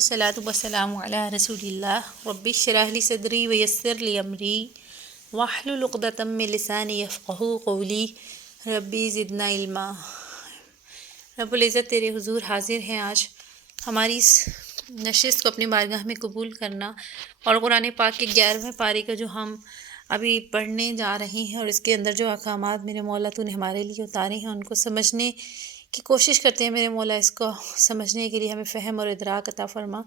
والصلاة والسلام علی رسول اللہ رب اشرح لی صدری ویسر لی امری واحلل عقدۃ من لسانی یفقہوا قولی ربی زدنا علما۔ رب العزت تیرے حضور حاضر ہیں آج ہماری اس نشست کو اپنی بارگاہ میں قبول کرنا، اور قرآن پاک کے 11ویں پارے کا جو ہم ابھی پڑھنے جا رہے ہیں، اور اس کے اندر جو احکامات میرے مولا تو نے ہمارے لیے اتارے ہیں ان کو سمجھنے کی کوشش کرتے ہیں۔ میرے مولا اس کو سمجھنے کے لیے ہمیں فہم اور ادراک عطا فرما،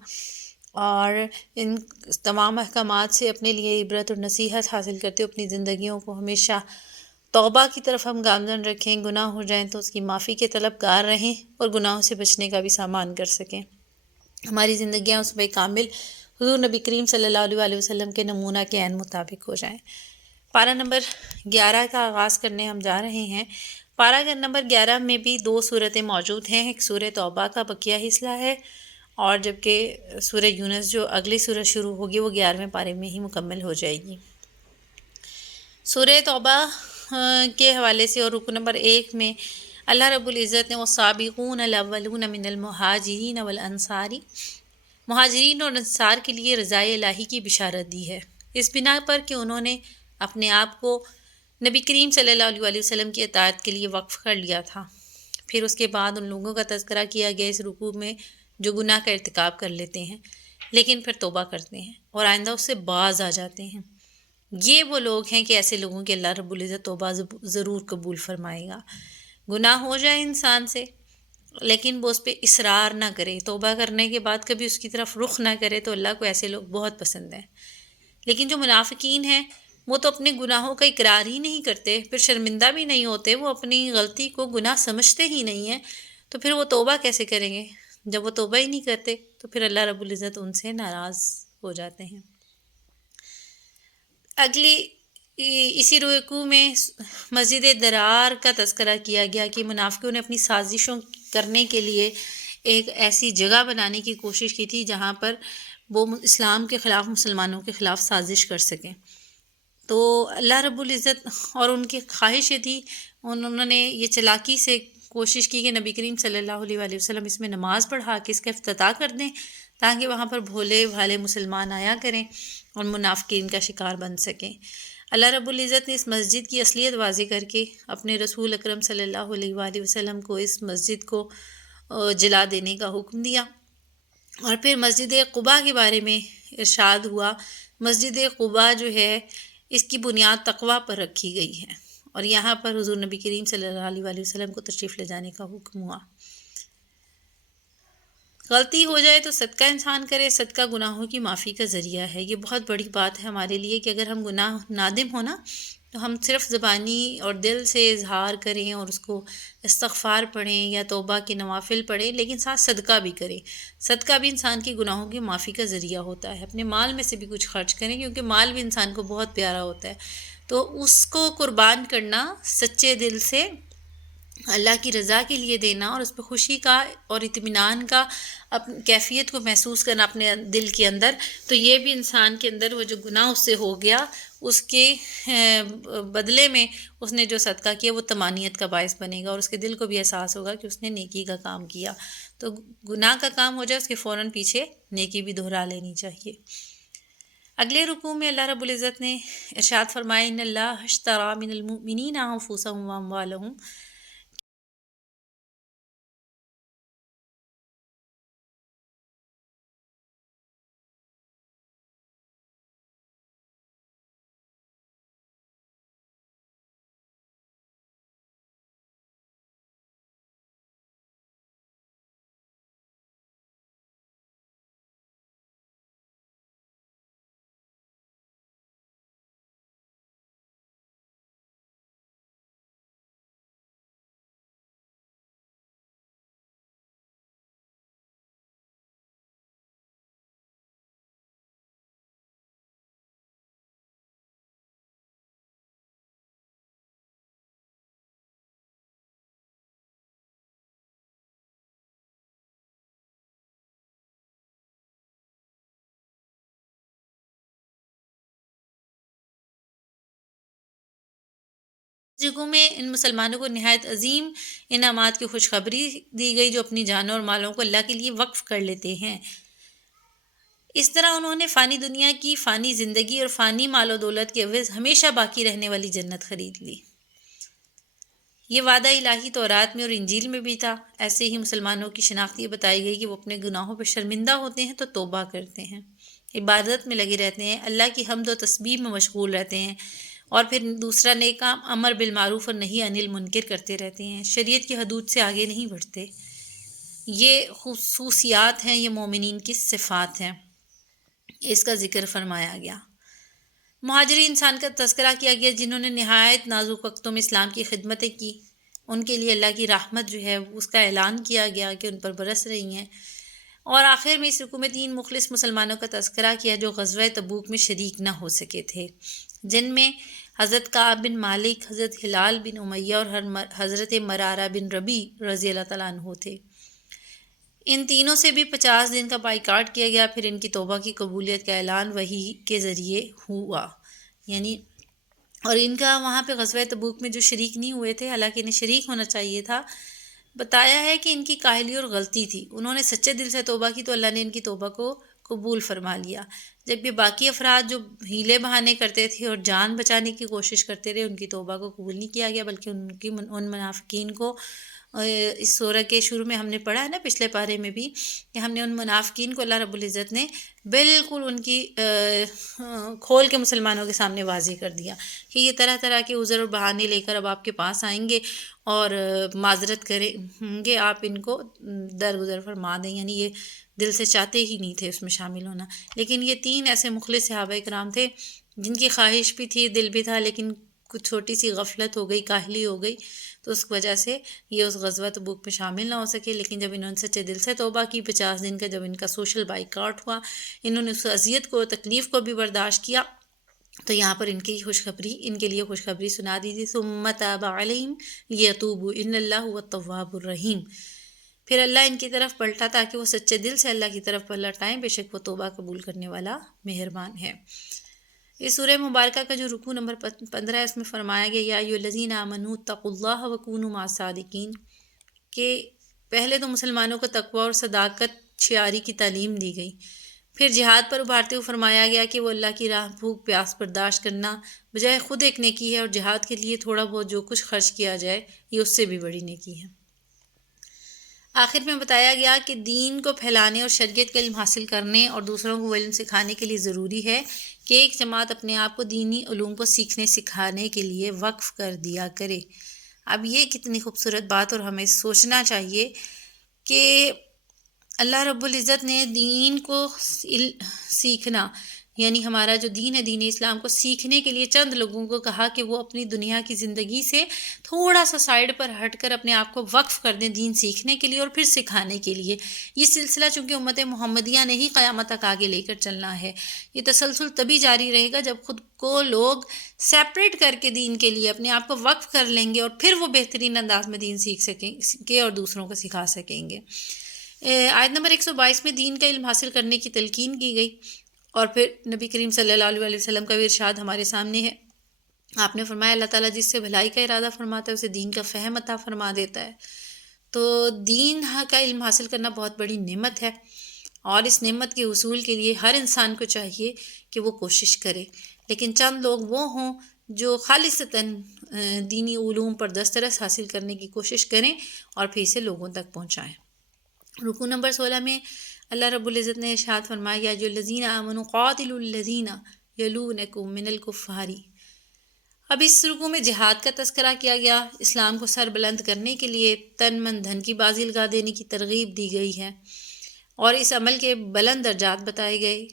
اور ان تمام احکامات سے اپنے لیے عبرت اور نصیحت حاصل کرتے ہوئے اپنی زندگیوں کو ہمیشہ توبہ کی طرف ہم گامزن رکھیں، گناہ ہو جائیں تو اس کی معافی کے طلبگار رہیں، اور گناہوں سے بچنے کا بھی سامان کر سکیں۔ ہماری زندگیاں اس میں کامل حضور نبی کریم صلی اللہ علیہ وسلم کے نمونہ کے عین مطابق ہو جائیں۔ پارہ نمبر 11 کا آغاز کرنے ہم جا رہے ہیں۔ پارہ نمبر 11 میں بھی 2 صورتیں موجود ہیں، ایک سورہ توبہ کا بقیہ حصہ ہے، اور جبکہ سورہ یونس جو اگلی سورہ شروع ہوگی وہ 11ویں پارے میں ہی مکمل ہو جائے گی۔ سورہ توبہ کے حوالے سے اور رکو نمبر 1 میں اللہ رب العزت نے والسابقون الاولون من المہاجرین والانصار، مہاجرین اور انصار کے لیے رضائے الہی کی بشارت دی ہے، اس بنا پر کہ انہوں نے اپنے آپ کو نبی کریم صلی اللہ علیہ وسلم کی اطاعت کے لیے وقف کر لیا تھا۔ پھر اس کے بعد ان لوگوں کا تذکرہ کیا گیا اس رکوع میں جو گناہ کا ارتکاب کر لیتے ہیں لیکن پھر توبہ کرتے ہیں اور آئندہ اس سے باز آ جاتے ہیں۔ یہ وہ لوگ ہیں کہ ایسے لوگوں کے اللہ رب العزت توبہ ضرور قبول فرمائے گا۔ گناہ ہو جائے انسان سے لیکن وہ اس پہ اصرار نہ کرے، توبہ کرنے کے بعد کبھی اس کی طرف رخ نہ کرے، تو اللہ کو ایسے لوگ بہت پسند ہیں۔ لیکن جو منافقین ہیں وہ تو اپنے گناہوں کا اقرار ہی نہیں کرتے، پھر شرمندہ بھی نہیں ہوتے، وہ اپنی غلطی کو گناہ سمجھتے ہی نہیں ہیں، تو پھر وہ توبہ کیسے کریں گے؟ جب وہ توبہ ہی نہیں کرتے تو پھر اللہ رب العزت ان سے ناراض ہو جاتے ہیں۔ اگلی اسی رکوع میں مسجد درار کا تذکرہ کیا گیا کہ منافقوں نے اپنی سازشوں کرنے کے لیے ایک ایسی جگہ بنانے کی کوشش کی تھی جہاں پر وہ اسلام کے خلاف، مسلمانوں کے خلاف سازش کر سکیں۔ تو اللہ رب العزت اور ان کی خواہش یہ تھی، انہوں نے یہ چلاکی سے کوشش کی کہ نبی کریم صلی اللہ علیہ وسلم اس میں نماز پڑھا کے اس کا افتتاح کر دیں تاکہ وہاں پر بھولے بھالے مسلمان آیا کریں اور منافقین کا شکار بن سکیں۔ اللہ رب العزت نے اس مسجد کی اصلیت واضح کر کے اپنے رسول اکرم صلی اللہ علیہ وسلم کو اس مسجد کو جلا دینے کا حکم دیا، اور پھر مسجد قباء کے بارے میں ارشاد ہوا۔ مسجد قباء جو ہے اس کی بنیاد تقویٰ پر رکھی گئی ہے، اور یہاں پر حضور نبی کریم صلی اللہ علیہ وسلم کو تشریف لے جانے کا حکم ہوا۔ غلطی ہو جائے تو صدقہ انسان کرے، صدقہ گناہوں کی معافی کا ذریعہ ہے۔ یہ بہت بڑی بات ہے ہمارے لیے کہ اگر ہم گناہ نادم ہونا تو ہم صرف زبانی اور دل سے اظہار کریں اور اس کو استغفار پڑھیں یا توبہ کے نوافل پڑھیں، لیکن ساتھ صدقہ بھی کریں۔ صدقہ بھی انسان کی گناہوں کی معافی کا ذریعہ ہوتا ہے۔ اپنے مال میں سے بھی کچھ خرچ کریں، کیونکہ مال بھی انسان کو بہت پیارا ہوتا ہے، تو اس کو قربان کرنا سچے دل سے اللہ کی رضا کے لیے دینا، اور اس پہ خوشی کا اور اطمینان کا کیفیت کو محسوس کرنا اپنے دل کے اندر، تو یہ بھی انسان کے اندر وہ جو گناہ اس سے ہو گیا اس کے بدلے میں اس نے جو صدقہ کیا وہ طمانینت کا باعث بنے گا، اور اس کے دل کو بھی احساس ہوگا کہ اس نے نیکی کا کام کیا۔ تو گناہ کا کام ہو جائے اس کے فوراً پیچھے نیکی بھی دہرا لینی چاہیے۔ اگلے رکوع میں اللہ رب العزت نے ارشاد فرمایا ان اللہ اشتری من المؤمنین انفسهم واموالهم، جگہوں میں ان مسلمانوں کو نہایت عظیم انعامات کی خوشخبری دی گئی جو اپنی جانوں اور مالوں کو اللہ کے لیے وقف کر لیتے ہیں۔ اس طرح انہوں نے فانی دنیا کی فانی زندگی اور فانی مال و دولت کے عوض ہمیشہ باقی رہنے والی جنت خرید لی۔ یہ وعدہ الہی تورات میں اور انجیل میں بھی تھا۔ ایسے ہی مسلمانوں کی شناخت یہ بتائی گئی کہ وہ اپنے گناہوں پہ شرمندہ ہوتے ہیں تو توبہ کرتے ہیں، عبادت میں لگے رہتے ہیں، اللہ کی حمد و تسبیح میں مشغول رہتے ہیں، اور پھر دوسرا نیک کام امر بالمعروف اور نہی عن المنکر کرتے رہتے ہیں، شریعت کی حدود سے آگے نہیں بڑھتے۔ یہ خصوصیات ہیں، یہ مومنین کی صفات ہیں، اس کا ذکر فرمایا گیا۔ مہاجری انسان کا تذکرہ کیا گیا جنہوں نے نہایت نازک وقتوں میں اسلام کی خدمتیں کی، ان کے لیے اللہ کی رحمت جو ہے اس کا اعلان کیا گیا کہ ان پر برس رہی ہیں۔ اور آخر میں اس رکوع میں 3 مخلص مسلمانوں کا تذکرہ کیا جو غزوہ تبوک میں شریک نہ ہو سکے تھے، جن میں حضرت کعب بن مالک، حضرت ہلال بن امیہ اور حضرت مرارہ بن ربیع رضی اللہ تعالیٰ عنہ تھے۔ ان تینوں سے بھی 50 دن کا بائیکاٹ کیا گیا، پھر ان کی توبہ کی قبولیت کا اعلان وحی کے ذریعے ہوا، یعنی اور ان کا وہاں پہ غزوہ تبوک میں جو شریک نہیں ہوئے تھے، حالانکہ انہیں شریک ہونا چاہیے تھا، بتایا ہے کہ ان کی کاہلی اور غلطی تھی، انہوں نے سچے دل سے توبہ کی تو اللہ نے ان کی توبہ کو قبول فرما لیا، جبکہ باقی افراد جو ہیلے بہانے کرتے تھے اور جان بچانے کی کوشش کرتے رہے، ان کی توبہ کو قبول نہیں کیا گیا، بلکہ ان منافقین کو اس سورہ کے شروع میں ہم نے پڑھا ہے نا، پچھلے پارے میں بھی، کہ ہم نے ان منافقین کو اللہ رب العزت نے بالکل ان کی کھول کے مسلمانوں کے سامنے واضح کر دیا کہ یہ طرح طرح کے عذر اور بہانے لے کر اب آپ کے پاس آئیں گے اور معذرت کریں گے، آپ ان کو درگزر فرما دیں، یعنی یہ دل سے چاہتے ہی نہیں تھے اس میں شامل ہونا۔ لیکن یہ 3 ایسے مخلص صحابہ کرام تھے جن کی خواہش بھی تھی، دل بھی تھا، لیکن کچھ چھوٹی سی غفلت ہو گئی، کاہلی ہو گئی، تو اس وجہ سے یہ اس غزوہ تبوک میں شامل نہ ہو سکے۔ لیکن جب انہوں نے سچے دل سے توبہ کی، 50 دن کا جب ان کا سوشل بائیکاٹ ہوا، انہوں نے اس اذیت کو، تکلیف کو بھی برداشت کیا، تو یہاں پر ان کے لیے خوشخبری سنا دی تھی، ثم تاب علیہم لیتوبوا ان اللہ هو التواب الرحیم۔ پھر اللہ ان کی طرف پلٹا تاکہ وہ سچے دل سے اللہ کی طرف پلٹائیں، بے شک وہ توبہ قبول کرنے والا مہربان ہے۔ اس سورہ مبارکہ کا جو رکوع نمبر 15 ہے، اس میں فرمایا گیا یا ایھا الذین آمنوا اتقوا اللہ وکونوا مع الصادقین، کہ پہلے تو مسلمانوں کو تقوی اور صداقت شعاری کی تعلیم دی گئی، پھر جہاد پر ابھارتے ہوئے فرمایا گیا کہ وہ اللہ کی راہ بھوک پیاس برداشت کرنا بجائے خود ایک نیکی ہے، اور جہاد کے لیے تھوڑا بہت جو کچھ خرچ کیا جائے یہ اس سے بھی بڑی نیکی ہے۔ آخر میں بتایا گیا کہ دین کو پھیلانے اور شریعت کا علم حاصل کرنے اور دوسروں کو وہ علم سکھانے کے لیے ضروری ہے کہ ایک جماعت اپنے آپ کو دینی علوم کو سیکھنے سکھانے کے لیے وقف کر دیا کرے۔ اب یہ کتنی خوبصورت بات، اور ہمیں سوچنا چاہیے کہ اللہ رب العزت نے دین کو سیکھنا، یعنی ہمارا جو دین ہے، دین اسلام کو سیکھنے کے لیے چند لوگوں کو کہا کہ وہ اپنی دنیا کی زندگی سے تھوڑا سا سائڈ پر ہٹ کر اپنے آپ کو وقف کر دیں دین سیکھنے کے لیے اور پھر سکھانے کے لیے۔ یہ سلسلہ چونکہ امت محمدیہ نے ہی قیامت تک آگے لے کر چلنا ہے، یہ تسلسل تبھی جاری رہے گا جب خود کو لوگ سیپریٹ کر کے دین کے لیے اپنے آپ کو وقف کر لیں گے، اور پھر وہ بہترین انداز میں دین سیکھ سکیں گے اور دوسروں کو سکھا سکیں گے۔ آیت نمبر 122 میں دین کا علم حاصل کرنے کی تلقین کی گئی، اور پھر نبی کریم صلی اللہ علیہ وسلم کا بھی ارشاد ہمارے سامنے ہے۔ آپ نے فرمایا اللہ تعالیٰ جس سے بھلائی کا ارادہ فرماتا ہے اسے دین کا فہم عطا فرما دیتا ہے۔ تو دین کا علم حاصل کرنا بہت بڑی نعمت ہے، اور اس نعمت کے حصول کے لیے ہر انسان کو چاہیے کہ وہ کوشش کرے، لیکن چند لوگ وہ ہوں جو خالصتاً دینی علوم پر دسترس حاصل کرنے کی کوشش کریں اور پھر اسے لوگوں تک پہنچائیں۔ رکوع نمبر 16 میں اللہ رب العزت نے ارشاد فرمایا یا ایھا الذین آمنوا قاتلوا الذین یلونکم من الکفار۔ اب اس رکوع میں جہاد کا تذکرہ کیا گیا، اسلام کو سر بلند کرنے کے لیے تن من دھن کی بازی لگا دینے کی ترغیب دی گئی ہے، اور اس عمل کے بلند درجات بتائے گئے،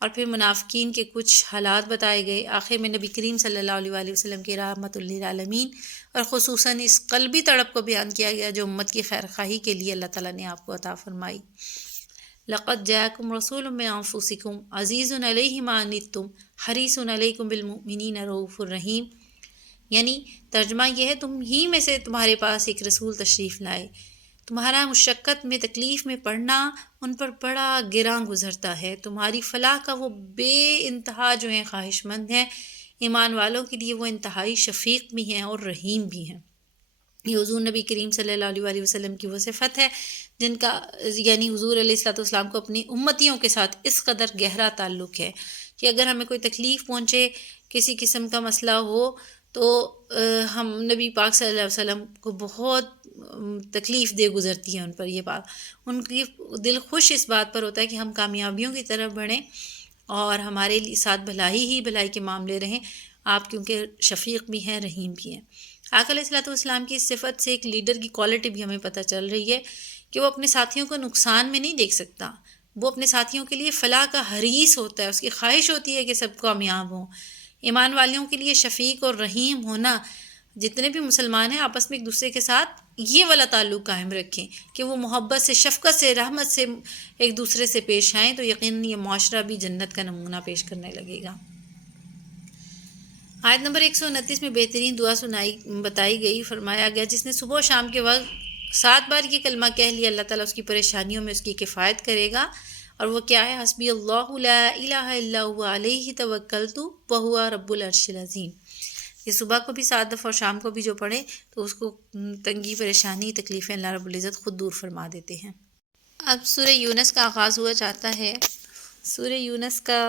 اور پھر منافقین کے کچھ حالات بتائے گئے۔ آخر میں نبی کریم صلی اللہ علیہ وسلم کی رحمت للعالمین اور خصوصاً اس قلبی تڑپ کو بیان کیا گیا جو امت کی خیر خواہی کے لیے اللہ تعالیٰ نے آپ کو عطا فرمائی۔ لقد جاءکم رسول من انفسکم عزیز علیہ ما عنتم حریص علیکم بالمؤمنین رؤوف الرحیم، یعنی ترجمہ یہ ہے تم ہی میں سے تمہارے پاس ایک رسول تشریف لائے، تمہارا مشقت میں تکلیف میں پڑنا ان پر بڑا گراں گزرتا ہے، تمہاری فلاح کا وہ بے انتہا جو ہیں خواہش مند ہیں، ایمان والوں کے لیے وہ انتہائی شفیق بھی ہیں اور رحیم بھی ہیں۔ یہ حضور نبی کریم صلی اللہ علیہ وسلم کی وہ صفت ہے جن کا یعنی حضور علیہ الصلوۃ والسلام کو اپنی امتیوں کے ساتھ اس قدر گہرا تعلق ہے کہ اگر ہمیں کوئی تکلیف پہنچے، کسی قسم کا مسئلہ ہو، تو ہم نبی پاک صلی اللہ علیہ وسلم کو بہت تکلیف دے گزرتی ہے ان پر یہ بات. ان کی دل خوش اس بات پر ہوتا ہے کہ ہم کامیابیوں کی طرف بڑھیں اور ہمارے ساتھ بھلائی ہی بھلائی کے معاملے رہیں. آپ کیونکہ شفیق بھی ہیں، رحیم بھی ہیں. آقا علیہ الصلوۃ والسلام کی اس صفت سے ایک لیڈر کی کوالٹی بھی ہمیں پتہ چل رہی ہے کہ وہ اپنے ساتھیوں کو نقصان میں نہیں دیکھ سکتا. وہ اپنے ساتھیوں کے لیے فلاح کا حریص ہوتا ہے، اس کی خواہش ہوتی ہے کہ سب کامیاب ہوں. ایمان والوں کے لیے شفیق اور رحیم ہونا، جتنے بھی مسلمان ہیں آپس میں ایک دوسرے کے ساتھ یہ والا تعلق قائم رکھیں کہ وہ محبت سے، شفقت سے، رحمت سے ایک دوسرے سے پیش آئیں، تو یقیناً یہ معاشرہ بھی جنت کا نمونہ پیش کرنے لگے گا. آیت نمبر 129 میں بہترین دعا بتائی گئی. فرمایا گیا جس نے صبح و شام کے وقت 7 بار یہ کلمہ کہہ لیا، اللہ تعالیٰ اس کی پریشانیوں میں اس کی کفایت کرے گا. اور وہ کیا ہے؟ حسبی اللہ لا الہ الا هو علیہ توکلت وہو رب العرش العظیم. یہ صبح کو بھی 7 دفعہ اور شام کو بھی جو پڑھے تو اس کو تنگی، پریشانی، تکلیفیں اللہ رب العزت خود دور فرما دیتے ہیں. اب سورہ یونس کا آغاز ہوا چاہتا ہے. سورہ یونس کا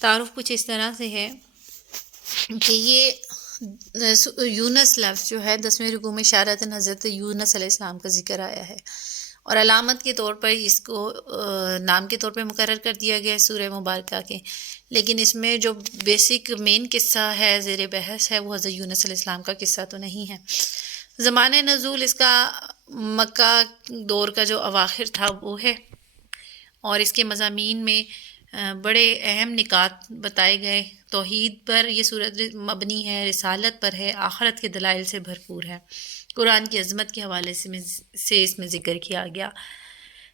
تعارف کچھ اس طرح سے ہے کہ یہ یونس لفظ جو ہے 10ویں رکوع میں اشارتاً حضرت یونس علیہ السلام کا ذکر آیا ہے، اور علامت کے طور پر اس کو نام کے طور پہ مقرر کر دیا گیا ہے سورہ مبارکہ کے. لیکن اس میں جو بیسک مین قصہ ہے، زیر بحث ہے، وہ حضرت یونس علیہ السلام کا قصہ تو نہیں ہے. زمانہ نزول اس کا مکہ دور کا جو اواخر تھا وہ ہے، اور اس کے مضامین میں بڑے اہم نکات بتائے گئے. توحید پر یہ سورت مبنی ہے، رسالت پر ہے، آخرت کے دلائل سے بھرپور ہے. قرآن کی عظمت کے حوالے سے اس میں ذکر کیا گیا.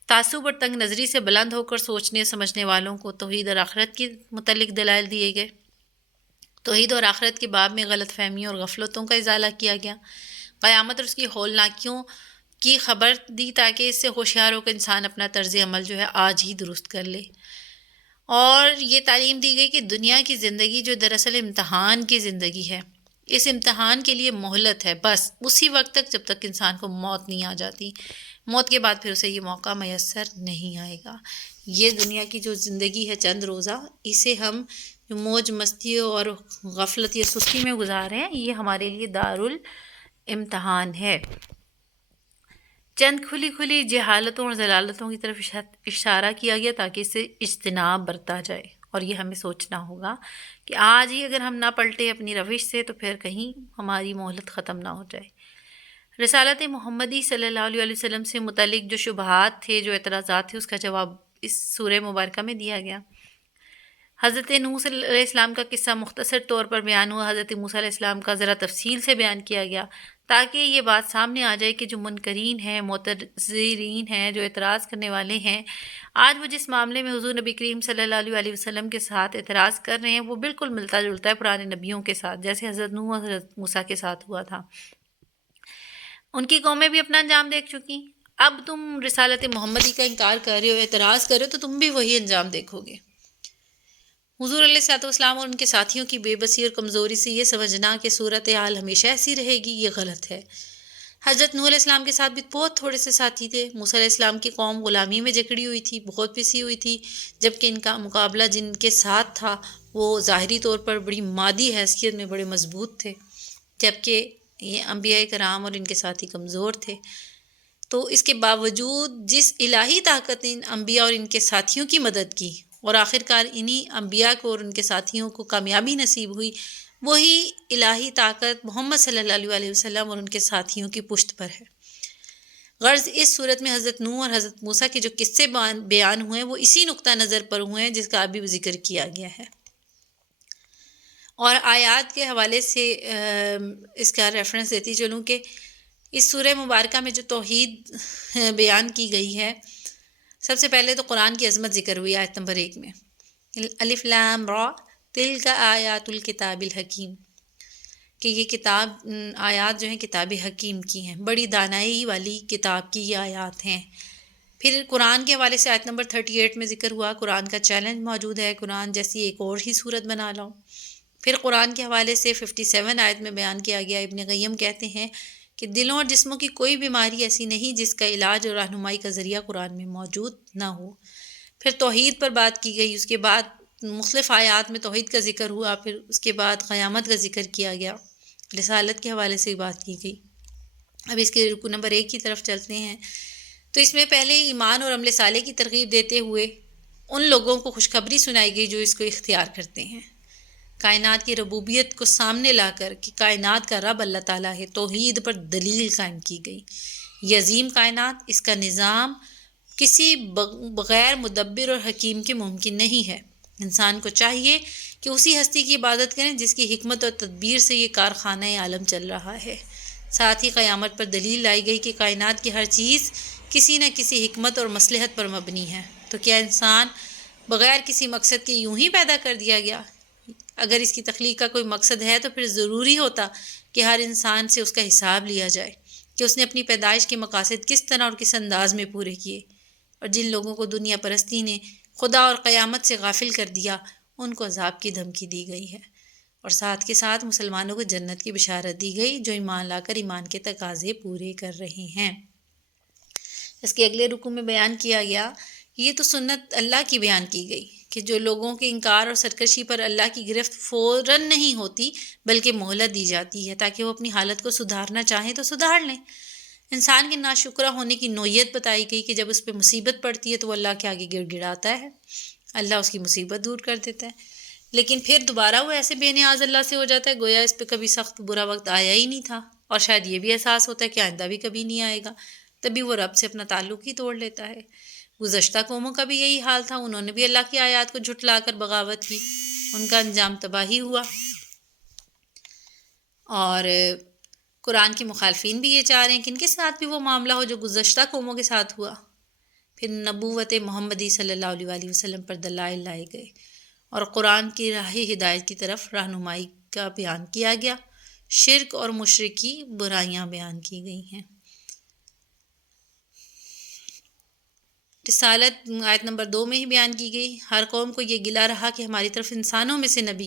تعصب اور تنگ نظری سے بلند ہو کر سوچنے سمجھنے والوں کو توحید اور آخرت کے متعلق دلائل دیے گئے. توحید اور آخرت کے باب میں غلط فہمیوں اور غفلتوں کا ازالہ کیا گیا. قیامت اور اس کی ہولناکیوں کی خبر دی تاکہ اس سے ہوشیار ہو کر انسان اپنا طرز عمل جو ہے آج ہی درست کر لے. اور یہ تعلیم دی گئی کہ دنیا کی زندگی جو دراصل امتحان کی زندگی ہے، اس امتحان کے لیے مہلت ہے، بس اسی وقت تک جب تک انسان کو موت نہیں آ جاتی. موت کے بعد پھر اسے یہ موقع میسر نہیں آئے گا. یہ دنیا کی جو زندگی ہے چند روزہ، اسے ہم جو موج مستی اور غفلت یا سستی میں گزار رہے ہیں، یہ ہمارے لیے دارالامتحان ہے. چند کھلی جہالتوں اور ضلالتوں کی طرف اشارہ کیا گیا تاکہ اس سے اجتناب برتا جائے. اور یہ ہمیں سوچنا ہوگا کہ آج ہی اگر ہم نہ پلٹے اپنی روش سے تو پھر کہیں ہماری مہلت ختم نہ ہو جائے. رسالت محمدی صلی اللہ علیہ وسلم سے متعلق جو شبہات تھے، جو اعتراضات تھے، اس کا جواب اس سورہ مبارکہ میں دیا گیا. حضرت نوح علیہ السلام کا قصہ مختصر طور پر بیان ہوا. حضرت موسیٰ علیہ السلام کا ذرا تفصیل سے بیان کیا گیا تاکہ یہ بات سامنے آ جائے کہ جو منکرین ہیں، معتذرین ہیں، جو اعتراض کرنے والے ہیں، آج وہ جس معاملے میں حضور نبی کریم صلی اللہ علیہ وسلم کے ساتھ اعتراض کر رہے ہیں وہ بالکل ملتا جلتا ہے پرانے نبیوں کے ساتھ، جیسے حضرت نوح اور حضرت موسیٰ کے ساتھ ہوا تھا. ان کی قومیں بھی اپنا انجام دیکھ چکی. اب تم رسالت محمدی کا انکار کر رہے ہو، اعتراض کر رہے ہو، تو تم بھی وہی انجام دیکھو گے. حضور علیہ الصلوۃ والسلام اور ان کے ساتھیوں کی بے بسی اور کمزوری سے یہ سمجھنا کہ صورتحال ہمیشہ ایسی رہے گی، یہ غلط ہے. حضرت نوح علیہ السلام کے ساتھ بھی بہت تھوڑے سے ساتھی تھے. موسیٰ علیہ السلام کی قوم غلامی میں جکڑی ہوئی تھی، بہت پسی ہوئی تھی، جبکہ ان کا مقابلہ جن کے ساتھ تھا وہ ظاہری طور پر بڑی مادی حیثیت میں بڑے مضبوط تھے، جبکہ یہ انبیاء کرام اور ان کے ساتھی کمزور تھے. تو اس کے باوجود جس الہی طاقت نے ان انبیاء اور ان کے ساتھیوں کی مدد کی اور آخرکار انہی انبیاء کو اور ان کے ساتھیوں کو کامیابی نصیب ہوئی، وہی الہی طاقت محمد صلی اللہ علیہ وسلم اور ان کے ساتھیوں کی پشت پر ہے. غرض اس صورت میں حضرت نوح اور حضرت موسیٰ کے جو قصے بیان ہوئے ہیں وہ اسی نقطہ نظر پر ہوئے ہیں جس کا ابھی ذکر کیا گیا ہے. اور آیات کے حوالے سے اس کا ریفرنس دیتی چلوں کہ اس سورہ مبارکہ میں جو توحید بیان کی گئی ہے، سب سے پہلے تو قرآن کی عظمت ذکر ہوئی آیت نمبر 1 میں. الف لام را تلک آیات الکتاب الحکیم، کہ یہ کتاب آیات جو ہیں کتاب حکیم کی ہیں، بڑی دانائی والی کتاب کی یہ آیات ہیں. پھر قرآن کے حوالے سے آیت نمبر 38 میں ذکر ہوا قرآن کا چیلنج موجود ہے، قرآن جیسی ایک اور ہی صورت بنا لاؤ. پھر قرآن کے حوالے سے 57 آیت میں بیان کیا گیا. ابن قیم کہتے ہیں کہ دلوں اور جسموں کی کوئی بیماری ایسی نہیں جس کا علاج اور رہنمائی کا ذریعہ قرآن میں موجود نہ ہو۔ پھر توحید پر بات کی گئی، اس کے بعد مختلف آیات میں توحید کا ذکر ہوا، پھر اس کے بعد قیامت کا ذکر کیا گیا، رسالت کے حوالے سے بات کی گئی۔ اب اس کے رکو نمبر 1 کی طرف چلتے ہیں۔ تو اس میں پہلے ایمان اور عمل صالح کی ترغیب دیتے ہوئے ان لوگوں کو خوشخبری سنائی گئی جو اس کو اختیار کرتے ہیں، کائنات کی ربوبیت کو سامنے لا کر کہ کائنات کا رب اللہ تعالیٰ ہے، توحید پر دلیل قائم کی گئی۔ یہ عظیم کائنات، اس کا نظام کسی بغیر مدبر اور حکیم کے ممکن نہیں ہے۔ انسان کو چاہیے کہ اسی ہستی کی عبادت کریں جس کی حکمت اور تدبیر سے یہ کارخانہ عالم چل رہا ہے۔ ساتھ ہی قیامت پر دلیل لائی گئی کہ کائنات کی ہر چیز کسی نہ کسی حکمت اور مصلحت پر مبنی ہے۔ تو کیا انسان بغیر کسی مقصد کے یوں ہی پیدا کر دیا گیا؟ اگر اس کی تخلیق کا کوئی مقصد ہے تو پھر ضروری ہوتا کہ ہر انسان سے اس کا حساب لیا جائے کہ اس نے اپنی پیدائش کے مقاصد کس طرح اور کس انداز میں پورے کیے، اور جن لوگوں کو دنیا پرستی نے خدا اور قیامت سے غافل کر دیا ان کو عذاب کی دھمکی دی گئی ہے، اور ساتھ کے ساتھ مسلمانوں کو جنت کی بشارت دی گئی جو ایمان لا کر ایمان کے تقاضے پورے کر رہے ہیں۔ اس کے اگلے رکوع میں بیان کیا گیا، یہ تو سنت اللہ کی بیان کی گئی کہ جو لوگوں کے انکار اور سرکشی پر اللہ کی گرفت فوراً نہیں ہوتی بلکہ مہلت دی جاتی ہے تاکہ وہ اپنی حالت کو سدھارنا چاہیں تو سدھار لیں۔ انسان کے ناشکرہ ہونے کی نوعیت بتائی گئی کہ جب اس پہ مصیبت پڑتی ہے تو وہ اللہ کے آگے گڑ گڑاتا ہے، اللہ اس کی مصیبت دور کر دیتا ہے، لیکن پھر دوبارہ وہ ایسے بے نیاز اللہ سے ہو جاتا ہے گویا اس پہ کبھی سخت برا وقت آیا ہی نہیں تھا، اور شاید یہ بھی احساس ہوتا ہے کہ آئندہ بھی کبھی نہیں آئے گا، تبھی وہ رب سے اپنا تعلق ہی توڑ لیتا ہے۔ گزشتہ قوموں کا بھی یہی حال تھا، انہوں نے بھی اللہ کی آیات کو جھٹلا کر بغاوت کی، ان کا انجام تباہی ہوا۔ اور قرآن کے مخالفین بھی یہ چاہ رہے ہیں کہ ان کے ساتھ بھی وہ معاملہ ہو جو گزشتہ قوموں کے ساتھ ہوا۔ پھر نبوت محمدی صلی اللہ علیہ وآلہ وسلم پر دلائل لائے گئے اور قرآن کی راہ ہدایت کی طرف رہنمائی کا بیان کیا گیا، شرک اور مشرکی برائیاں بیان کی گئی ہیں۔ رسالت آیت نمبر 2 میں ہی بیان کی گئی، ہر قوم کو یہ گلہ رہا کہ ہماری طرف انسانوں میں سے نبی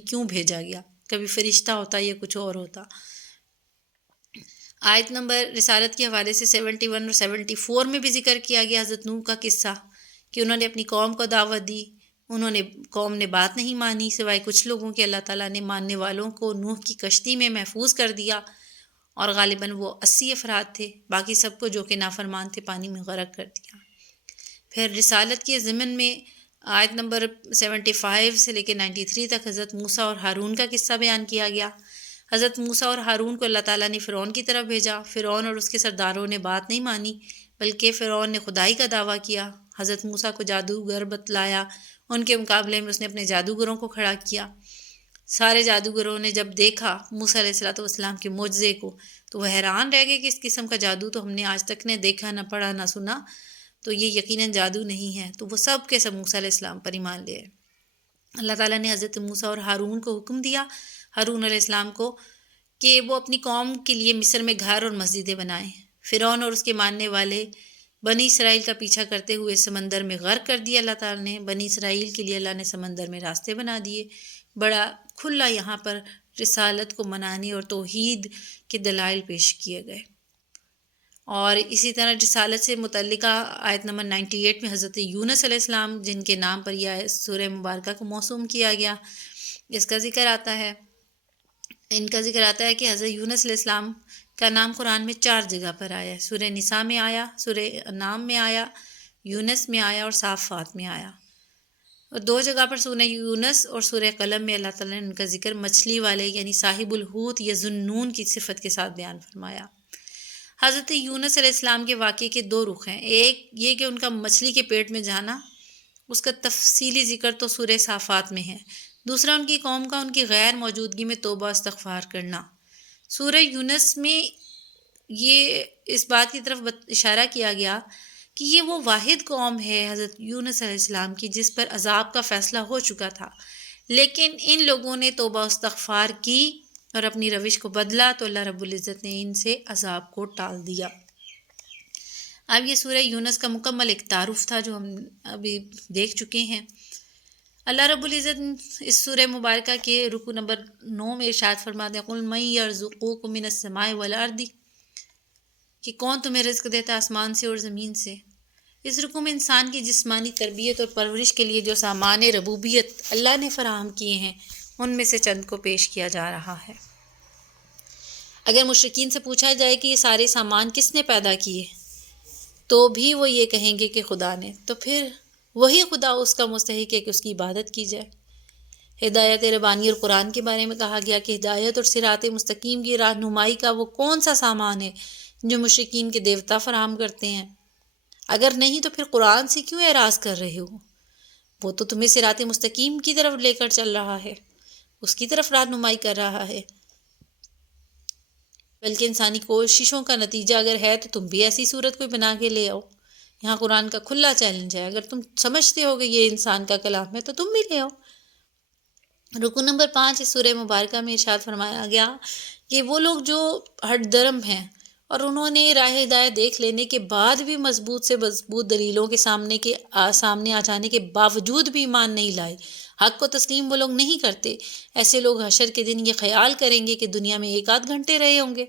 کیوں بھیجا گیا، کبھی فرشتہ ہوتا یا کچھ اور ہوتا۔ آیت نمبر رسالت کے حوالے سے 71 اور 74 میں بھی ذکر کیا گیا حضرت نوح کا قصہ کہ انہوں نے اپنی قوم کو دعوت دی، قوم نے بات نہیں مانی سوائے کچھ لوگوں کے، اللہ تعالیٰ نے ماننے والوں کو نوح کی کشتی میں محفوظ کر دیا، اور غالباً وہ 80 افراد تھے، باقی سب کو جو کہ نافرمان تھے پانی میں غرق کر دیا۔ پھر رسالت کے ضمن میں آیت نمبر 75 سے لے کے 93 تک حضرت موسیٰ اور ہارون کا قصہ بیان کیا گیا۔ حضرت موسیٰ اور ہارون کو اللہ تعالیٰ نے فرعون کی طرف بھیجا، فرعون اور اس کے سرداروں نے بات نہیں مانی بلکہ فرعون نے خدائی کا دعویٰ کیا، حضرت موسیٰ کو جادوگر بتلایا، ان کے مقابلے میں اس نے اپنے جادوگروں کو کھڑا کیا۔ سارے جادوگروں نے جب دیکھا موسیٰ علیہ السلام کے معجزے کو تو وہ حیران رہ گئے کہ اس قسم کا جادو تو ہم نے آج تک نہ دیکھا، نہ پڑھا، نہ سنا، تو یہ یقیناً جادو نہیں ہے، تو وہ سب کے سب موسیٰ علیہ السلام پر ایمان لے آئے۔ اللہ تعالیٰ نے حضرت موسیٰ اور ہارون کو حکم دیا، ہارون علیہ السلام کو، کہ وہ اپنی قوم کے لیے مصر میں گھر اور مسجدیں بنائیں۔ فرعون اور اس کے ماننے والے بنی اسرائیل کا پیچھا کرتے ہوئے سمندر میں غرق کر دیا۔ اللہ تعالیٰ نے بنی اسرائیل کے لیے اللہ نے سمندر میں راستے بنا دیے۔ بڑا کھلا یہاں پر رسالت کو منانے اور توحید کے دلائل پیش کیے گئے۔ اور اسی طرح رسالت سے متعلقہ آیت نمبر 98 میں حضرت یونس علیہ السلام جن کے نام پر یہ سورہ مبارکہ کو موسوم کیا گیا، اس کا ذکر آتا ہے، ان کا ذکر آتا ہے کہ حضرت یونس علیہ السلام کا نام قرآن میں 4 جگہ پر آیا ہے، سورہ نساء میں آیا، سورہ انعام میں آیا، یونس میں آیا اور صافات میں آیا، اور 2 جگہ پر سورہ یونس اور سورہ قلم میں اللہ تعالیٰ نے ان کا ذکر مچھلی والے یعنی صاحب الحوت یا ذوالنون کی صفت کے ساتھ بیان فرمایا۔ حضرت یونس علیہ السلام کے واقعے کے 2 رخ ہیں، ایک یہ کہ ان کا مچھلی کے پیٹ میں جانا، اس کا تفصیلی ذکر تو سورہ صافات میں ہے، دوسرا ان کی قوم کا ان کی غیر موجودگی میں توبہ استغفار کرنا۔ سورہ یونس میں یہ اس بات کی طرف اشارہ کیا گیا کہ یہ وہ واحد قوم ہے حضرت یونس علیہ السلام کی جس پر عذاب کا فیصلہ ہو چکا تھا، لیکن ان لوگوں نے توبہ استغفار کی اور اپنی روش کو بدلا تو اللہ رب العزت نے ان سے عذاب کو ٹال دیا۔ اب یہ سورہ یونس کا مکمل ایک تعارف تھا جو ہم ابھی دیکھ چکے ہیں۔ اللہ رب العزت اس سورہ مبارکہ کے رکو نمبر 9 میں ارشاد فرماتے ہیں قل من یرزقکم من السماء والارض، کہ کون تمہیں رزق دیتا ہے آسمان سے اور زمین سے۔ اس رکو میں انسان کی جسمانی تربیت اور پرورش کے لیے جو سامان ربوبیت اللہ نے فراہم کیے ہیں ان میں سے چند کو پیش کیا جا رہا ہے۔ اگر مشرکین سے پوچھا جائے کہ یہ سارے سامان کس نے پیدا کیے تو بھی وہ یہ کہیں گے کہ خدا نے، تو پھر وہی خدا اس کا مستحق ہے کہ اس کی عبادت کی جائے۔ ہدایت ربانی اور قرآن کے بارے میں کہا گیا کہ ہدایت اور صراط مستقیم کی رہنمائی کا وہ کون سا سامان ہے جو مشرکین کے دیوتا فراہم کرتے ہیں؟ اگر نہیں تو پھر قرآن سے کیوں اعراض کر رہے ہو؟ وہ تو تمہیں صراط مستقیم کی طرف لے کر چل رہا ہے، اس کی طرف رہنمائی کر رہا ہے۔ بلکہ انسانی کوششوں کا نتیجہ اگر ہے تو تم بھی ایسی صورت کوئی بنا کے لے آؤ۔ یہاں قرآن کا کھلا چیلنج ہے، اگر تم سمجھتے ہو کہ یہ انسان کا کلام ہے تو تم بھی لے آؤ۔ رکو نمبر 5 اس سورہ مبارکہ میں ارشاد فرمایا گیا کہ وہ لوگ جو ہٹ درم ہیں اور انہوں نے راہ ہدایت دیکھ لینے کے بعد بھی مضبوط سے مضبوط دلیلوں کے سامنے آ جانے کے باوجود بھی ایمان نہیں لائے، حق کو تسلیم وہ لوگ نہیں کرتے، ایسے لوگ حشر کے دن یہ خیال کریں گے کہ دنیا میں 1 آدھ گھنٹے رہے ہوں گے۔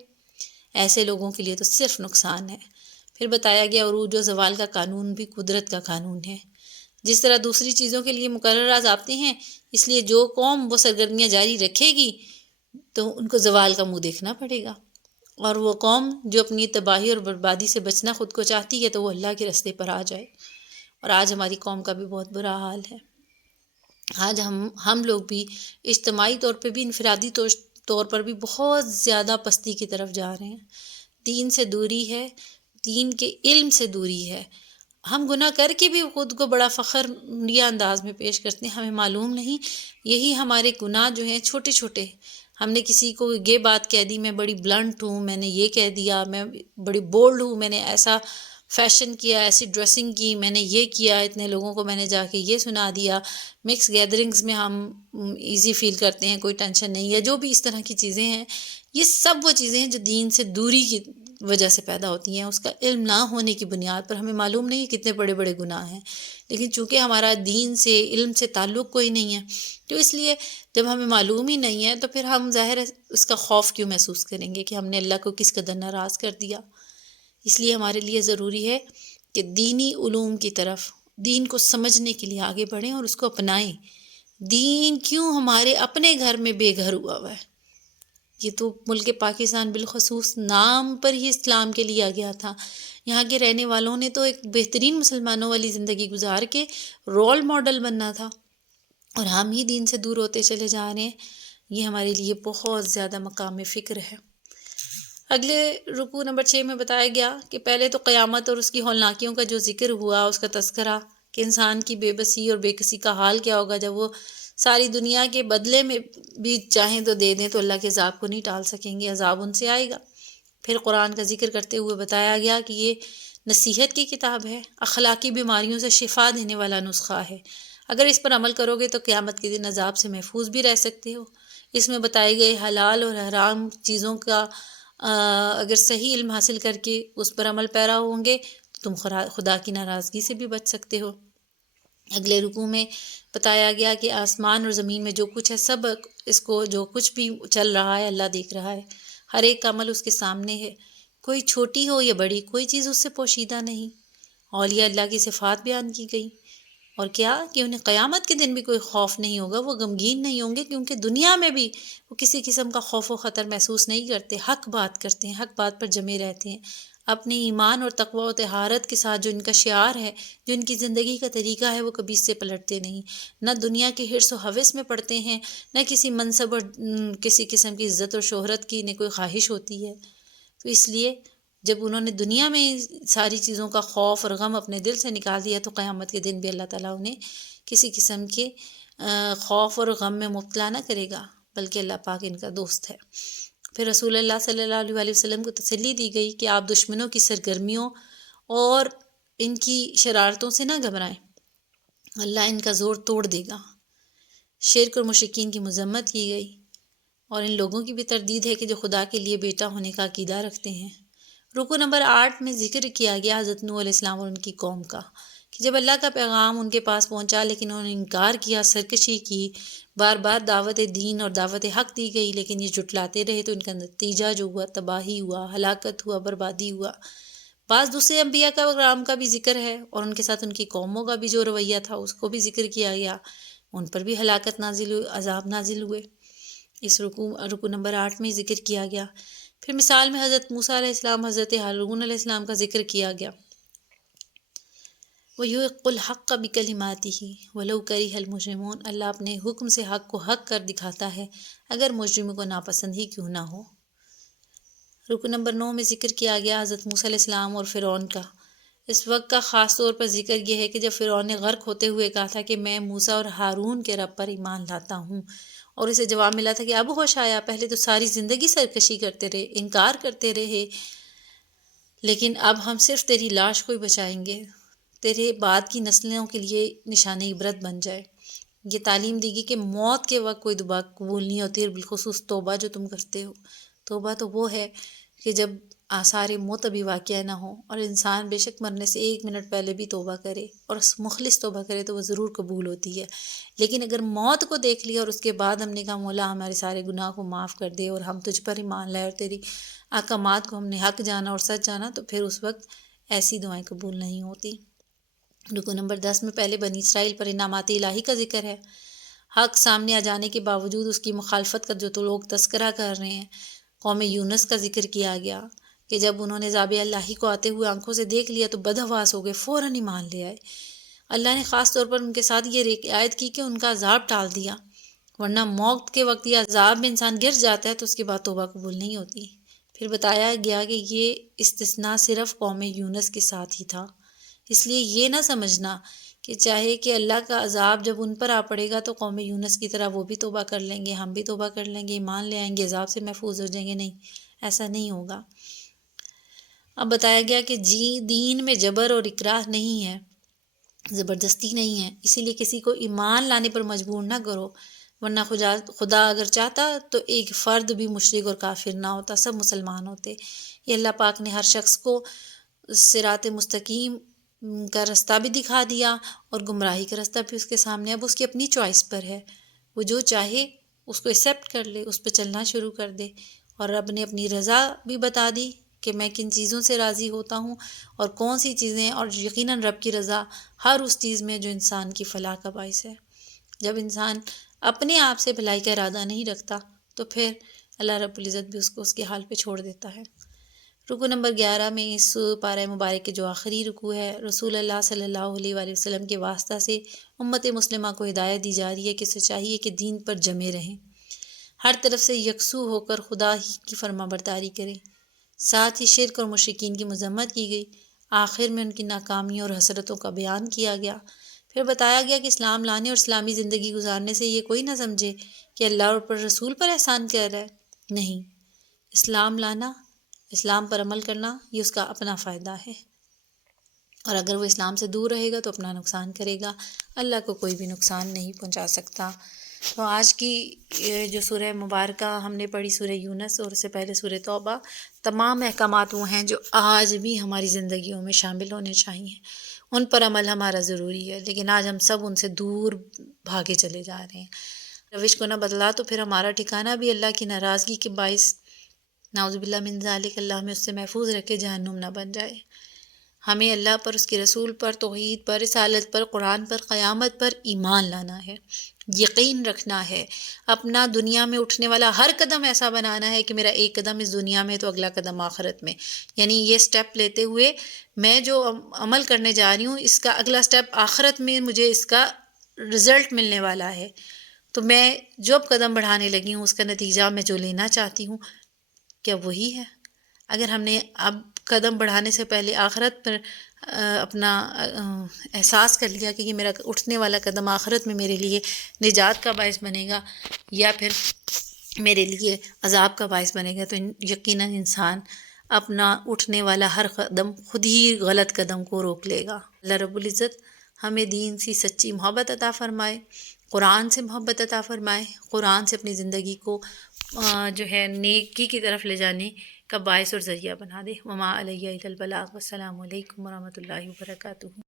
ایسے لوگوں کے لیے تو صرف نقصان ہے۔ پھر بتایا گیا عروج و زوال کا قانون بھی قدرت کا قانون ہے۔ جس طرح دوسری چیزوں کے لیے مقررہ ضابطے ہیں، اس لیے جو قوم وہ سرگرمیاں جاری رکھے گی تو ان کو زوال کا منہ دیکھنا پڑے گا، اور وہ قوم جو اپنی تباہی اور بربادی سے بچنا خود کو چاہتی ہے تو وہ اللہ کے رستے پر آ جائے۔ اور آج ہماری قوم کا بھی بہت برا حال ہے۔ آج ہم لوگ بھی اجتماعی طور پہ بھی انفرادی طور پر بھی بہت زیادہ پستی کی طرف جا رہے ہیں۔ دین سے دوری ہے، دین کے علم سے دوری ہے۔ ہم گناہ کر کے بھی خود کو بڑا فخریہ انداز میں پیش کرتے ہیں، ہمیں معلوم نہیں یہی ہمارے گناہ جو ہیں چھوٹے چھوٹے۔ ہم نے کسی کو یہ بات کہہ دی، میں بڑی بلنٹ ہوں، میں نے یہ کہہ دیا، میں بڑی بولڈ ہوں، میں نے ایسا فیشن کیا، ایسی ڈریسنگ کی، میں نے یہ کیا، اتنے لوگوں کو میں نے جا کے یہ سنا دیا۔ مکس گیدرنگز میں ہم ایزی فیل کرتے ہیں، کوئی ٹینشن نہیں ہے، جو بھی اس طرح کی چیزیں ہیں، یہ سب وہ چیزیں ہیں جو دین سے دوری کی وجہ سے پیدا ہوتی ہیں۔ اس کا علم نہ ہونے کی بنیاد پر ہمیں معلوم نہیں کتنے بڑے بڑے گناہ ہیں، لیکن چونکہ ہمارا دین سے علم سے تعلق کوئی نہیں ہے تو اس لیے جب ہمیں معلوم ہی نہیں ہے تو پھر ہم ظاہر ہے اس کا خوف کیوں محسوس کریں گے کہ ہم نے اللہ کو کس قدر ناراض کر دیا۔ اس لیے ہمارے لیے ضروری ہے کہ دینی علوم کی طرف، دین کو سمجھنے کے لیے آگے بڑھیں اور اس کو اپنائیں۔ دین کیوں ہمارے اپنے گھر میں بے گھر ہوا ہے؟ یہ تو ملک پاکستان بالخصوص نام پر ہی اسلام کے لیا گیا تھا۔ یہاں کے رہنے والوں نے تو ایک بہترین مسلمانوں والی زندگی گزار کے رول ماڈل بننا تھا، اور ہم ہی دین سے دور ہوتے چلے جا رہے ہیں۔ یہ ہمارے لیے بہت زیادہ مقام فکر ہے۔ اگلے رکوع نمبر 6 میں بتایا گیا کہ پہلے تو قیامت اور اس کی ہولناکیوں کا جو ذکر ہوا، اس کا تذکرہ کہ انسان کی بے بسی اور بے کسی کا حال کیا ہوگا جب وہ ساری دنیا کے بدلے میں بھی چاہیں تو دے دیں تو اللہ کے عذاب کو نہیں ٹال سکیں گے، عذاب ان سے آئے گا۔ پھر قرآن کا ذکر کرتے ہوئے بتایا گیا کہ یہ نصیحت کی کتاب ہے، اخلاقی بیماریوں سے شفا دینے والا نسخہ ہے، اگر اس پر عمل کرو گے تو قیامت کے دن عذاب سے محفوظ بھی رہ سکتے ہو۔ اس میں بتائے گئے حلال اور حرام چیزوں کا اگر صحیح علم حاصل کر کے اس پر عمل پیرا ہوں گے تو تم خدا کی ناراضگی سے بھی بچ سکتے ہو۔ اگلے رکوع میں بتایا گیا کہ آسمان اور زمین میں جو کچھ ہے سب اس کو جو کچھ بھی چل رہا ہے اللہ دیکھ رہا ہے، ہر ایک کا عمل اس کے سامنے ہے، کوئی چھوٹی ہو یا بڑی کوئی چیز اس سے پوشیدہ نہیں۔ اولیاء اللہ کی صفات بیان کی گئی، اور کیا کہ انہیں قیامت کے دن بھی کوئی خوف نہیں ہوگا، وہ غمگین نہیں ہوں گے، کیونکہ دنیا میں بھی وہ کسی قسم کا خوف و خطر محسوس نہیں کرتے، حق بات کرتے ہیں، حق بات پر جمے رہتے ہیں، اپنے ایمان اور تقوی و طہارت کے ساتھ جو ان کا شعار ہے، جو ان کی زندگی کا طریقہ ہے، وہ کبھی اس سے پلٹتے نہیں، نہ دنیا کے حرص و ہوس میں پڑتے ہیں، نہ کسی منصب اور کسی قسم کی عزت اور شہرت کی انہیں کوئی خواہش ہوتی ہے۔ تو اس لیے جب انہوں نے دنیا میں ساری چیزوں کا خوف اور غم اپنے دل سے نکال دیا تو قیامت کے دن بھی اللہ تعالیٰ انہیں کسی قسم کے خوف اور غم میں مبتلا نہ کرے گا، بلکہ اللہ پاک ان کا دوست ہے۔ پھر رسول اللہ صلی اللہ علیہ وسلم کو تسلی دی گئی کہ آپ دشمنوں کی سرگرمیوں اور ان کی شرارتوں سے نہ گھبرائیں، اللہ ان کا زور توڑ دے گا۔ شرک اور مشرکین کی مذمت کی گئی، اور ان لوگوں کی بھی تردید ہے کہ جو خدا کے لیے بیٹا ہونے کا عقیدہ رکھتے ہیں۔ رکوع نمبر 8 میں ذکر کیا گیا حضرت نوح علیہ السلام اور ان کی قوم کا کہ جب اللہ کا پیغام ان کے پاس پہنچا لیکن انہوں نے انکار کیا، سرکشی کی، بار بار دعوت دین اور دعوت حق دی گئی لیکن یہ جھٹلاتے رہے، تو ان کا نتیجہ جو ہوا تباہی ہوا، ہلاکت ہوا، بربادی ہوا۔ بعض دوسرے انبیاء کا کرام کا بھی ذکر ہے اور ان کے ساتھ ان کی قوموں کا بھی جو رویہ تھا اس کو بھی ذکر کیا گیا، ان پر بھی ہلاکت نازل ہوئی، عذاب نازل ہوئے، اس رکوع نمبر 8 میں ذکر کیا گیا۔ پھر مثال میں حضرت موسیٰ علیہ السلام، حضرت ہارون علیہ السلام کا ذکر کیا گیا۔ وَيُحِقُّ الْحَقَّ بِكَلِمَاتِهِ وَلَوْ كَرِهَ الْمُجْرِمُونَ، اللہ اپنے حکم سے حق کو حق کر دکھاتا ہے اگر مجرموں کو ناپسند ہی کیوں نہ ہو۔ رکن نمبر 9 میں ذکر کیا گیا حضرت موسیٰ علیہ السلام اور فرعون کا۔ اس وقت کا خاص طور پر ذکر یہ ہے کہ جب فرعون نے غرق ہوتے ہوئے کہا تھا کہ میں موسیٰ اور ہارون کے رب پر ایمان لاتا ہوں، اور اسے جواب ملا تھا کہ اب ہوش آیا، پہلے تو ساری زندگی سرکشی کرتے رہے، انکار کرتے رہے، لیکن اب ہم صرف تیری لاش کو ہی بچائیں گے، تیرے بعد کی نسلوں کے لیے نشان عبرت بن جائے۔ یہ تعلیم دی گئی کہ موت کے وقت کوئی دعا قبول نہیں ہوتی، اور بالخصوص توبہ جو تم کرتے ہو۔ توبہ تو وہ ہے کہ جب آثار موت ابھی واقعہ نہ ہو، اور انسان بے شک مرنے سے 1 منٹ پہلے بھی توبہ کرے اور مخلص توبہ کرے تو وہ ضرور قبول ہوتی ہے۔ لیکن اگر موت کو دیکھ لیا اور اس کے بعد ہم نے کہا مولا ہمارے سارے گناہ کو معاف کر دے اور ہم تجھ پر ایمان لائے اور تیری احکامات کو ہم نے حق جانا اور سچ جانا، تو پھر اس وقت ایسی دعائیں قبول نہیں ہوتی۔ رکو نمبر 10 میں پہلے بنی اسرائیل پر انعامات الہی کا ذکر ہے۔ حق سامنے آ جانے کے باوجود اس کی مخالفت کا جو تو لوگ تذکرہ کر رہے ہیں، قوم یونس کا ذکر کیا گیا کہ جب انہوں نے ذابح الہی کو آتے ہوئے آنکھوں سے دیکھ لیا تو بدحواس ہو گئے، فوراً ایمان لے آئے۔ اللہ نے خاص طور پر ان کے ساتھ یہ رعایت کی کہ ان کا عذاب ٹال دیا، ورنہ موت کے وقت یہ عذاب میں انسان گر جاتا ہے تو اس کے بعد توبہ قبول نہیں ہوتی۔ پھر بتایا گیا کہ یہ استثناء صرف قوم یونس کے ساتھ ہی تھا، اس لیے یہ نہ سمجھنا کہ چاہے کہ اللہ کا عذاب جب ان پر آ پڑے گا تو قوم یونس کی طرح وہ بھی توبہ کر لیں گے، ہم بھی توبہ کر لیں گے، ایمان لے آئیں گے، عذاب سے محفوظ ہو جائیں گے۔ نہیں، ایسا نہیں ہوگا۔ اب بتایا گیا کہ دین میں جبر اور اکراہ نہیں ہے، زبردستی نہیں ہے، اسی لیے کسی کو ایمان لانے پر مجبور نہ کرو، ورنہ خدا اگر چاہتا تو ایک فرد بھی مشرک اور کافر نہ ہوتا، سب مسلمان ہوتے۔ یہ اللہ پاک نے ہر شخص کو صراط مستقیم کا رستہ بھی دکھا دیا اور گمراہی کا رستہ بھی اس کے سامنے، اب اس کی اپنی چوائس پر ہے، وہ جو چاہے اس کو ایکسیپٹ کر لے، اس پہ چلنا شروع کر دے۔ اور رب نے اپنی رضا بھی بتا دی کہ میں کن چیزوں سے راضی ہوتا ہوں اور کون سی چیزیں، اور یقیناً رب کی رضا ہر اس چیز میں جو انسان کی فلاح کا باعث ہے۔ جب انسان اپنے آپ سے بھلائی کا ارادہ نہیں رکھتا تو پھر اللہ رب العزت بھی اس کو اس کے حال پہ چھوڑ دیتا ہے۔ رکوع نمبر 11 میں اس پارہ مبارک کے جو آخری رکوع ہے، رسول اللہ صلی اللہ علیہ وآلہ وسلم کے واسطہ سے امت مسلمہ کو ہدایت دی جا رہی ہے کہ اسے چاہیے کہ دین پر جمے رہیں، ہر طرف سے یکسو ہو کر خدا ہی کی فرما برداری کریں۔ ساتھ ہی شرک اور مشرکین کی مذمت کی گئی، آخر میں ان کی ناکامیوں اور حسرتوں کا بیان کیا گیا۔ پھر بتایا گیا کہ اسلام لانے اور اسلامی زندگی گزارنے سے یہ کوئی نہ سمجھے کہ اللہ اور پر رسول پر احسان کر رہا ہے، نہیں، اسلام لانا، اسلام پر عمل کرنا، یہ اس کا اپنا فائدہ ہے، اور اگر وہ اسلام سے دور رہے گا تو اپنا نقصان کرے گا، اللہ کو کوئی بھی نقصان نہیں پہنچا سکتا۔ تو آج کی جو سورہ مبارکہ ہم نے پڑھی، سورہ یونس، اور اس سے پہلے سورہ توبہ، تمام احکامات وہ ہیں جو آج بھی ہماری زندگیوں میں شامل ہونے چاہیے، ان پر عمل ہمارا ضروری ہے، لیکن آج ہم سب ان سے دور بھاگے چلے جا رہے ہیں۔ روش کو نہ بدلا تو پھر ہمارا ٹھکانہ بھی اللہ کی ناراضگی کے باعث، نعوذ باللہ من ذالک، اللہ ہمیں اس سے محفوظ رکھے، جہنم نہ بن جائے۔ ہمیں اللہ پر، اس کے رسول پر، توحید پر، رسالت پر، قرآن پر، قیامت پر ایمان لانا ہے، یقین رکھنا ہے، اپنا دنیا میں اٹھنے والا ہر قدم ایسا بنانا ہے کہ میرا ایک قدم اس دنیا میں تو اگلا قدم آخرت میں، یعنی یہ سٹیپ لیتے ہوئے میں جو عمل کرنے جا رہی ہوں اس کا اگلا سٹیپ آخرت میں مجھے اس کا رزلٹ ملنے والا ہے، تو میں جو اب قدم بڑھانے لگی ہوں اس کا نتیجہ میں جو لینا چاہتی ہوں کیا وہی ہے؟ اگر ہم نے اب قدم بڑھانے سے پہلے آخرت پر اپنا احساس کر لیا کہ یہ میرا اٹھنے والا قدم آخرت میں میرے لیے نجات کا باعث بنے گا یا پھر میرے لیے عذاب کا باعث بنے گا، تو یقیناً انسان اپنا اٹھنے والا ہر قدم خود ہی غلط قدم کو روک لے گا۔ اللہ رب العزت ہمیں دین سے سچی محبت عطا فرمائے، قرآن سے محبت عطا فرمائے، قرآن سے اپنی زندگی کو جو ہے نیکی کی طرف لے جانے کا باعث اور ذریعہ بنا دے۔ وما علیہ الا البلاغ۔ والسلام علیکم ورحمۃ اللہ وبرکاتہ۔